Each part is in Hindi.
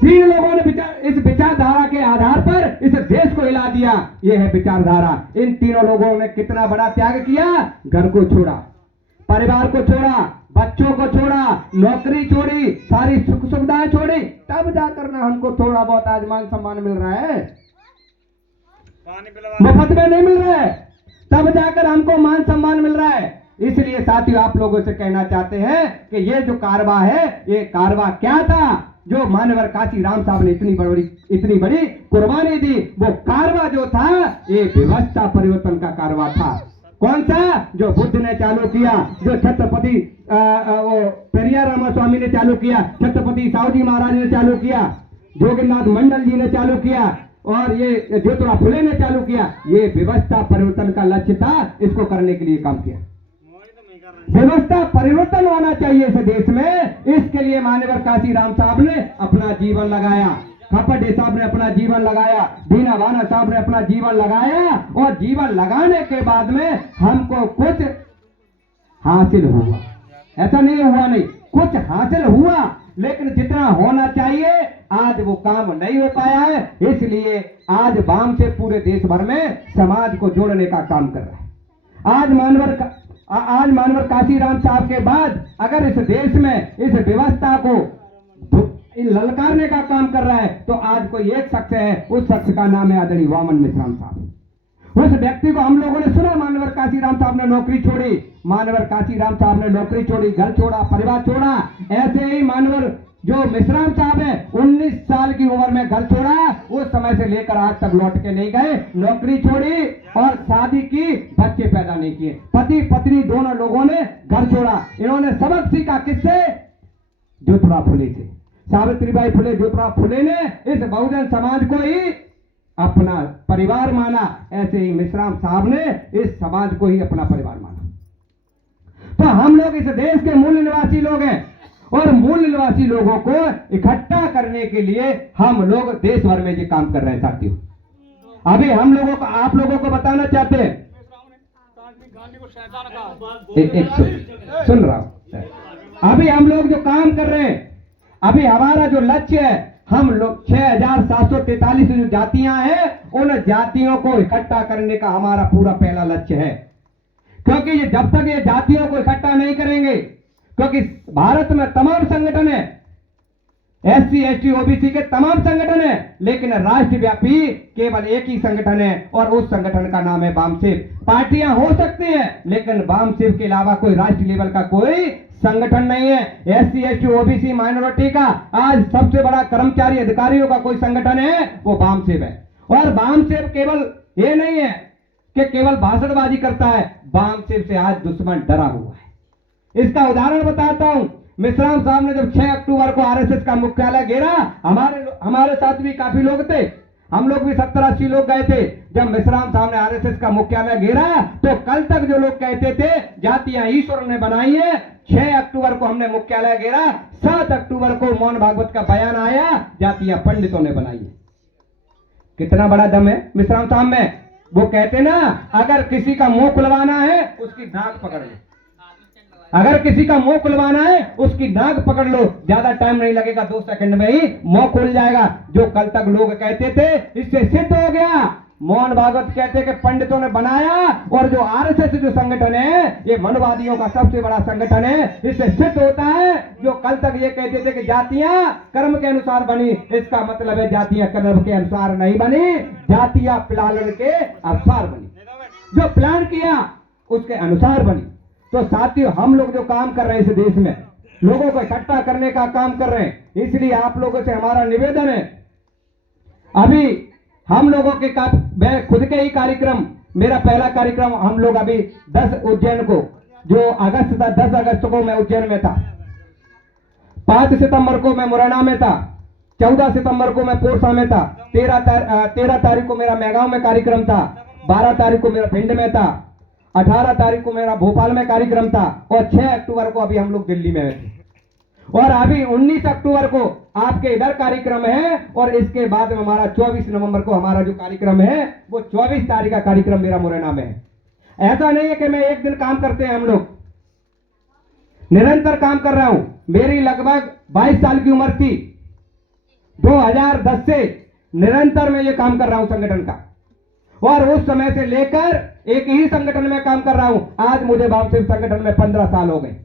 तीन लोगों ने इस विचारधारा के आधार पर इस देश को हिला दिया। यह है विचारधारा। इन तीनों लोगों ने कितना बड़ा त्याग किया। घर को छोड़ा, परिवार को छोड़ा, बच्चों को छोड़ा, नौकरी छोड़ी, सारी सुख सुविधाएं छोड़ी, तब जाकर ना हमको थोड़ा बहुत आज मान सम्मान मिल रहा है। मुफ्त में नहीं मिल रहा है, तब जाकर हमको मान सम्मान मिल रहा है। इसलिए साथियों, आप लोगों से कहना चाहते हैं कि ये जो कारवा है, ये कारवा क्या था जो मानवर काशी राम साहब ने इतनी बड़ी कुर्बानी दी। वो कारवा जो था, ये व्यवस्था परिवर्तन का कारवा था। कौन सा? जो बुद्ध ने चालू किया, जो छत्रपति वो पेरियार रामास्वामी ने चालू किया, छत्रपति साहूजी महाराज ने चालू किया, जोगीनाथ मंडल जी ने चालू किया, और ये ज्योतिराव फुले ने चालू किया। ये व्यवस्था परिवर्तन का लक्ष्य था। इसको करने के लिए काम किया। व्यवस्था परिवर्तन होना चाहिए इस देश में। इसके लिए मान्यवर काशी राम साहब ने अपना जीवन लगाया, खपटे साहब ने अपना जीवन लगाया, दीना वाना साहब ने अपना जीवन लगाया, और जीवन लगाने के बाद में हमको कुछ हासिल हुआ। ऐसा नहीं हुआ, नहीं कुछ हासिल हुआ, लेकिन जितना होना चाहिए आज वो काम नहीं हो पाया है। इसलिए आज वाम से पूरे देश भर में समाज को जोड़ने का काम कर रहा है। आज मानवर काशी राम साहब के बाद अगर इस देश में इस व्यवस्था को ललकारने का काम कर रहा है, तो आज कोई एक शख्स है, उस शख्स का नाम है आदरणीय वामन मिश्राम साहब। उस व्यक्ति को हम लोगों ने सुना, मानवर काशी राम साहब ने नौकरी छोड़ी, मानवर काशी राम साहब ने नौकरी छोड़ी, घर छोड़ा, परिवार छोड़ा। ऐसे ही मानवर जो मिश्राम साहब है, 19 साल की उम्र में घर छोड़ा, उस समय से लेकर आज तक लौट के नहीं गए, नौकरी छोड़ी और शादी की, बच्चे पैदा नहीं किए। पति पत्नी दोनों लोगों ने घर छोड़ा। इन्होंने सबक सीखा किससे? ज्योतिराव फुले से। सावित्रीबाई फुले, ज्योतिराव फुले ने इस बहुजन समाज को ही अपना परिवार माना। ऐसे ही मिश्राम साहब ने इस समाज को ही अपना परिवार माना। तो हम लोग इस देश के मूल निवासी लोग हैं, और मूल निवासी लोगों को इकट्ठा करने के लिए हम लोग देश भर में ये काम कर रहे हैं। साथियों, अभी हम लोगों को, आप लोगों को बताना चाहते हैं, सुन रहा हूं, अभी हम लोग जो काम कर रहे हैं, अभी हमारा जो लक्ष्य है, हम लोग 6743 जो जातियां हैं, उन जातियों को इकट्ठा करने का हमारा पूरा पहला लक्ष्य है। क्योंकि ये जब तक ये जातियों को इकट्ठा नहीं करेंगे, क्योंकि भारत में तमाम संगठन है, SC ST OBC के तमाम संगठन है, लेकिन राष्ट्रव्यापी केवल एक ही संगठन है, और उस संगठन का नाम है वामसेव। पार्टियां हो सकती हैं, लेकिन वामसेव के अलावा कोई राष्ट्रीय लेवल का कोई संगठन नहीं है। SC ST OBC माइनॉरिटी का आज सबसे बड़ा कर्मचारी अधिकारियों का कोई संगठन है, वो वामसेव है। और वामसेव केवल ये नहीं है कि केवल भाषणबाजी करता है, वामसेव से आज दुश्मन डरा हुआ है। इसका उदाहरण बताता हूं। मिश्राम साहब ने जब 6 अक्टूबर को RSS का मुख्यालय घेरा, हमारे साथ भी काफी लोग थे, हम लोग भी 70-80 लोग गए थे। जब मिश्राम साहब ने RSS का मुख्यालय घेरा, तो कल तक जो लोग कहते थे जातियां ईश्वर ने बनाई है, 6 अक्टूबर को हमने मुख्यालय घेरा, 7 अक्टूबर को मोहन भागवत का बयान आया, जातियां पंडितों ने बनाई है। कितना बड़ा दम है मिश्राम साहब में। वो कहते ना, अगर किसी का मुंह खुलवाना है, उसकी नाक पकड़ लो। अगर किसी का मुंह खुलवाना है, उसकी नाक पकड़ लो, ज्यादा टाइम नहीं लगेगा, 2 सेकंड में ही मुंह खुल जाएगा। जो कल तक लोग कहते थे, इससे सिद्ध हो गया। मोहन भागवत कहते कि पंडितों ने बनाया, और जो RSS जो संगठन है, ये मनवादियों का सबसे बड़ा संगठन है। इससे सिद्ध होता है, जो कल तक ये कहते थे कि जातियां कर्म के अनुसार बनी, इसका मतलब है जातियां कर्म के अनुसार नहीं बनी, जातियां प्लान के अनुसार बनी। जो प्लान किया उसके अनुसार बनी। तो साथियों, हम लोग जो काम कर रहे हैं इस देश में, लोगों को इकट्ठा करने का काम कर रहे हैं। इसलिए आप लोगों से हमारा निवेदन है, अभी हम लोगों के मैं खुद के ही कार्यक्रम, मेरा पहला कार्यक्रम हम लोग अभी 10 उज्जैन को, जो अगस्त था, 10 अगस्त को मैं उज्जैन में था, 5 सितंबर को मैं मुरैना में था, 14 सितंबर को मैं पोरसा में था, 13 तारीख को मेरा मेगांव में कार्यक्रम था, 12 तारीख को मेरा भिंड में था, 18 तारीख को मेरा भोपाल में कार्यक्रम था, और 6 अक्टूबर को अभी हम लोग दिल्ली में थे, और अभी 19 अक्टूबर को आपके इधर कार्यक्रम है, और इसके बाद में हमारा 24 नवंबर को हमारा जो कार्यक्रम है, वो 24 तारीख का कार्यक्रम मेरा मुरैना में है। ऐसा नहीं है कि मैं एक दिन काम करते हैं, हम लोग निरंतर काम कर रहा हूं। मेरी लगभग 22 साल की उम्र थी, 2010 से निरंतर मैं ये काम कर रहा हूं संगठन का, और उस समय से लेकर एक ही संगठन में काम कर रहा हूं। आज मुझे वामसिंह संगठन में 15 साल हो गए।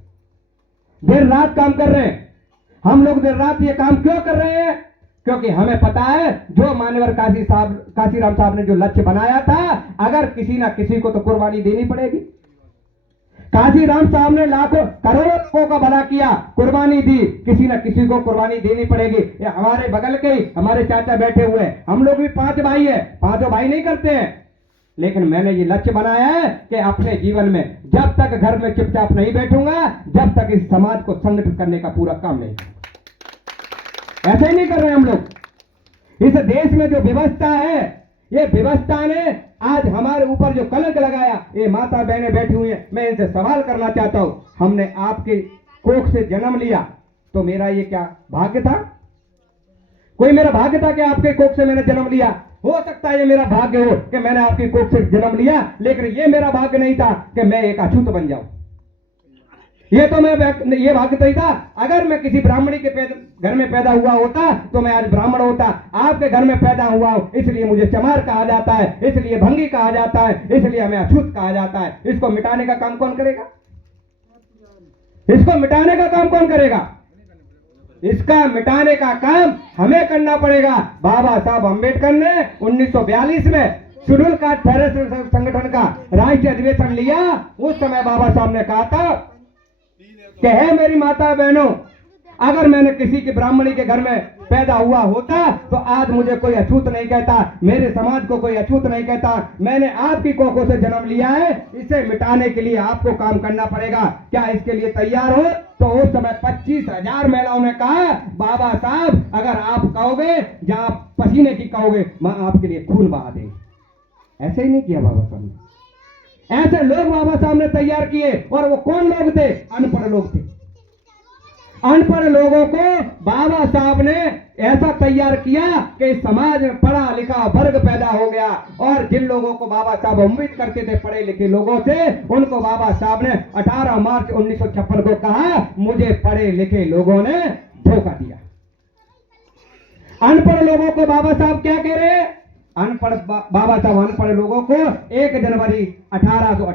दिन रात काम कर रहे हैं हम लोग। दिन रात ये काम क्यों कर रहे हैं? क्योंकि हमें पता है जो मान्यवर काशीराम साहब ने जो लक्ष्य बनाया था, अगर किसी ना किसी को तो कुर्बानी देनी पड़ेगी। काशीराम साहब ने लाखों करोड़ों लोगों का भला किया, कुर्बानी दी, किसी ना किसी को कुर्बानी देनी पड़ेगी। ये हमारे बगल के ही हमारे चाचा बैठे हुए हैं, हम लोग भी 5 भाई है, 5 भाई नहीं करते हैं, लेकिन मैंने ये लक्ष्य बनाया है कि अपने जीवन में जब तक घर में चुपचाप नहीं बैठूंगा, जब तक इस समाज को संगठित करने का पूरा काम नहीं करूंगा। ऐसे ही नहीं कर रहे हम लोग। इस देश में जो व्यवस्था है, ये व्यवस्था ने आज हमारे ऊपर जो कलंक लगाया, ये माता बहनें बैठी हुई हैं, मैं इनसे सवाल करना चाहता हूं। हमने आपके कोख से जन्म लिया तो मेरा ये क्या भाग्य था? कोई मेरा भाग्य था कि आपके कोख से मैंने जन्म लिया? हो सकता है ये मेरा भाग्य हो कि मैंने आपकी कोख से जन्म लिया, लेकिन ये मेरा भाग्य नहीं था कि मैं एक अछूत बन जाऊं। ये भाग्य तो ही था। अगर मैं किसी ब्राह्मणी के घर में पैदा हुआ होता तो मैं आज ब्राह्मण होता। आपके घर में पैदा हुआ हूं, इसलिए मुझे चमार कहा जाता है, इसलिए भंगी कहा जाता है, इसलिए हमें अछूत कहा जाता है। इसको मिटाने का काम कौन करेगा? इसको मिटाने का काम कौन करेगा? इसका मिटाने का काम हमें करना पड़ेगा। बाबा साहब अम्बेडकर ने 1942 में शेड्यूल कास्ट फेडरेशन संगठन का राष्ट्रीय अधिवेशन लिया। उस समय बाबा साहब ने कहा था कि है मेरी माता बहनों, अगर मैंने किसी की ब्राह्मणी के घर में पैदा हुआ होता तो आज मुझे कोई अछूत नहीं कहता, मेरे समाज को कोई अछूत नहीं कहता। मैंने आपकी कोखों से जन्म लिया है, इसे मिटाने के लिए आपको काम करना पड़ेगा। क्या इसके लिए तैयार हो? तो उस समय 25,000 महिलाओं ने कहा, बाबा साहब अगर आप कहोगे, जहां पसीने की कहोगे, मैं आपके लिए खून बहा देंगे। ऐसे ही नहीं किया बाबा साहब ने। ऐसे लोग बाबा साहब ने तैयार किए। और वो कौन लोग थे? अनपढ़ लोग थे। अनपढ़ लोगों को बाबा साहब ने ऐसा तैयार किया कि समाज में पढ़ा लिखा वर्ग पैदा हो गया। और जिन लोगों को बाबा साहब उम्मीद करते थे पढ़े लिखे लोगों से, उनको बाबा साहब ने 18 मार्च 1956 को कहा, मुझे पढ़े लिखे लोगों ने धोखा दिया। अनपढ़ लोगों को बाबा साहब क्या कह रहे हैं? बाबा साहब अनपढ़ लोगों को 1 जनवरी 1818